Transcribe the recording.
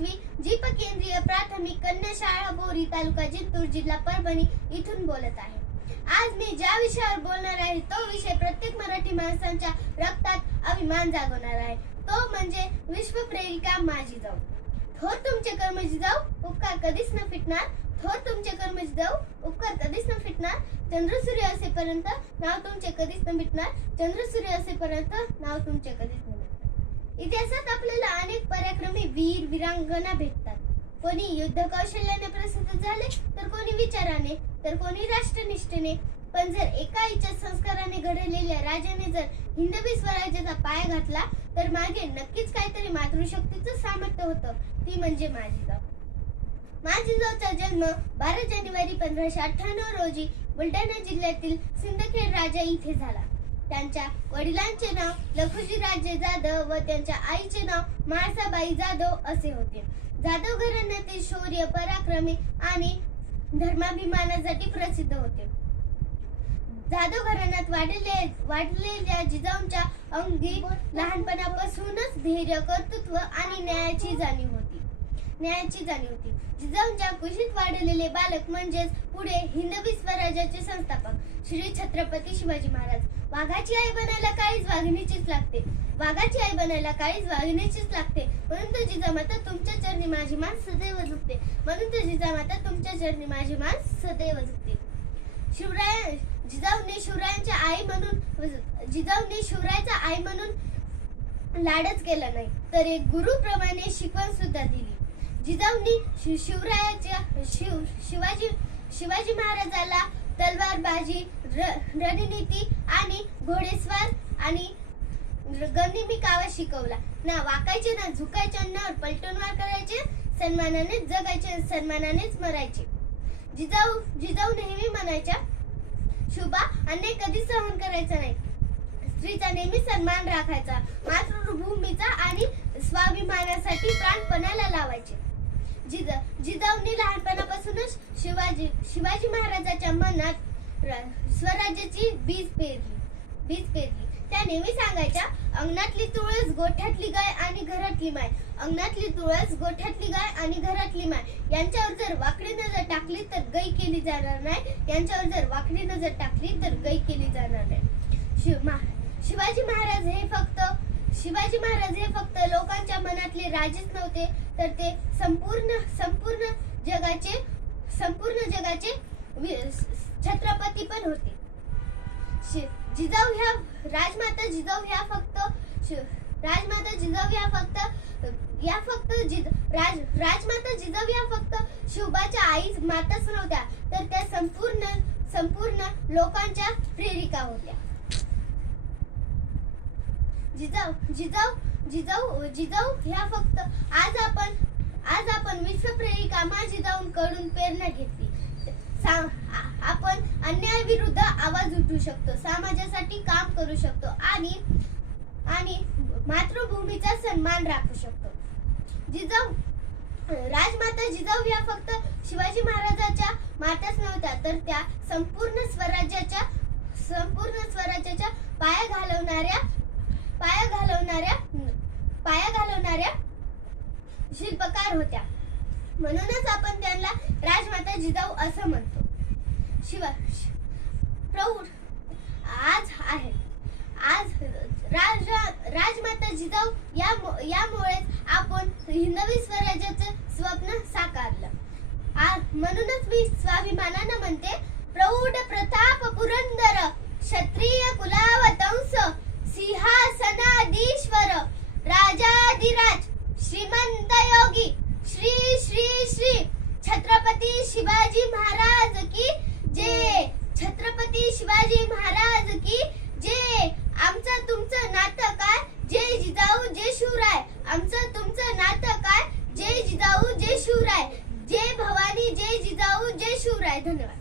पाचवी जीप केंद्रीय प्राथमिक कन्या शाळा बोरी तालुका जिंतूर जिल्हा परभणी इथून बोलत आहे. आज मी ज्या विषयावर बोलणार आहे तो विषय प्रत्येक मराठी माणसांच्या रक्तात अभिमान जागवणार आहे. तो म्हणजे विश्वप्रेरिका माझी जाऊ. थोर तुमचे कर्म जिजाऊ उपकार कधीच न फिटणार. थोर तुमचे कर्म जिजाऊ उपकार कधीच न फिटणार. चंद्र सूर्य असेपर्यंत नाव तुमचे कधीच न मिटणार. चंद्र सूर्य असेपर्यंत नाव तुमचे कधीच न इतिहासात आपल्याला अनेक पराक्रमी वीर वीरांगना भेटतात. कोणी युद्ध कौशल्याने प्रसिद्ध झाले तर कोणी विचाराने तर कोणी राष्ट्रनिष्ठेने. पण जर एका इच्छा संस्काराने घडलेल्या राजाने जर हिंदवी स्वराज्याचा पाय घातला तर मागे नक्कीच काहीतरी मातृशक्तीचं सामर्थ्य होतं. ती म्हणजे माझीगाव माझीगावचा जन्म बारा जानेवारी पंधराशे अठ्ठ्याण्णव रोजी बुलढाणा जिल्ह्यातील सिंदखेड राजा इथे झाला. त्यांच्या वडिलांचे नाव लखुजी राजे जाधव व त्यांच्या आईचे नाव म्हाळसाबाई जाधव असे होते. जाधव घराण्यातील शौर्य पराक्रमी आणि धर्माभिमानासाठी प्रसिद्ध होते. जाधव घराण्यात वाढले वाढलेल्या जिजाऊंच्या अंगी लहानपणापासूनच धैर्य कर्तृत्व आणि न्यायाची जाणीव होती. न्यायाची जाणीव होती. जिजाऊंच्या कुशीत वाढलेले बालक म्हणजेच पुढे हिंदवी स्वराज्याचे संस्थापक श्री छत्रपती शिवाजी महाराज. वाघाची आई बनायला काळीच वाघिणीचीच लागते. वाघाची आई बनायला काळीच वाघिणीचीच लागते. म्हणून तर जिजामाता तुमच्या चरणी माझी मान सदैव झुकते. म्हणून तर जिजामाता तुमच्या चरणी माझी मान सदैव झुकते. शिवराय जिजाऊने शिवरायांच्या आई म्हणून जिजाऊने शिवरायाचा आई म्हणून लाडच केला नाही. तर एक गुरुप्रमाणे शिकवण सुद्धा दिली. जिजाऊंनी शिवरायाच्या शिव शिवाजी शिवाजी महाराजाला तलवारबाजी र- रणनीती आणि घोडेस्वार आणि गनिमी कावा शिकवला. ना वाकायचे ना झुकायचे ना पलटणवार करायचे सन्मानानेच जगायचे सन्मानानेच मरायचे. जिजाऊ जिजाऊ नेहमी म्हणायच्या शुभा अन्याय कधी सहन करायचा नाही. स्त्रीचा नेहमी सन्मान राखायचा. मातृभूमीचा आणि स्वाभिमानासाठी प्राणपणाला लावायचे. जिजा जिजाऊंनी लहानपणापासूनच शिवाजी शिवाजी महाराजाच्या मनात स्वराज्याची बीज पेरली बीज पेरली. त्या नेहमी सांगायच्या अंगणातली तुळस गोठ्यातली गाय आणि घरातली माय अंगणातली तुळस गोठ्यातली गाय आणि घरातली माय. यांच्यावर जर वाकडी नजर टाकली तर गई केली जाणार नाही. यांच्यावर जर वाकडी नजर टाकली तर गई केली जाणार नाही. शिव महा शिवाजी महाराज हे फक्त शिवाजी महाराज हे फक्त राजेच नव्हते तर ते संपूर्ण संपूर्ण जगाचे संपूर्ण जगाचे छत्रपती पण होते. जिजाऊ ह्या राजमाता जिजाऊ ह्या फक्त राजमाता जिजाऊ ह्या फक्त या फक्त जिज राज राजमाता जिजाऊ ह्या फक्त शिवबाच्या आई माताच नव्हत्या तर त्या संपूर्ण संपूर्ण लोकांच्या प्रेरिका होत्या. जिजाऊ जिजाऊ जिजाऊ जिजाऊ ह्या फक्त आज आपण आज आपण विश्वप्रेरिका मा जिजाऊंकडून प्रेरणा घेतली. सा- आपण अन्यायाविरुद्ध आवाज उठवू शकतो समाजासाठी काम करू शकतो आणि आणि मातृभूमीचा सन्मान राखू शकतो. जिजाऊ राजमाता जिजाऊ या फक्त शिवाजी महाराजाच्या माताच नव्हत्या तर त्या संपूर्ण स्वराज्याच्या संपूर्ण स्वराज्याच्या पाया घालवणाऱ्या पाया घालवणाऱ्या करणाऱ्या शिल्पकार होत्या. म्हणूनच आपण त्यांना राजमाता जिजाऊ असं म्हणतो. शिवा प्रौढ आज आहे. आज राज राजमाता जिजाऊ या यामुळेच आपण हिंदवी स्वराज्याचं स्वप्न साकारलं. आ- म्हणूनच मी स्वाभिमानानं म्हणते प्रौढ प्रताप पुरंदर क्षत्रिय कविराज श्रीमंत योगी श्री श्री श्री छत्रपती शिवाजी महाराज की जे छत्रपती शिवाजी महाराज की जे आमचं तुमचं नातं काय जय जिजाऊ जय शिवराय आमचं तुमचं नातं काय जय जिजाऊ जय शिवराय जय भवानी जय जिजाऊ जय शिवराय धन्यवाद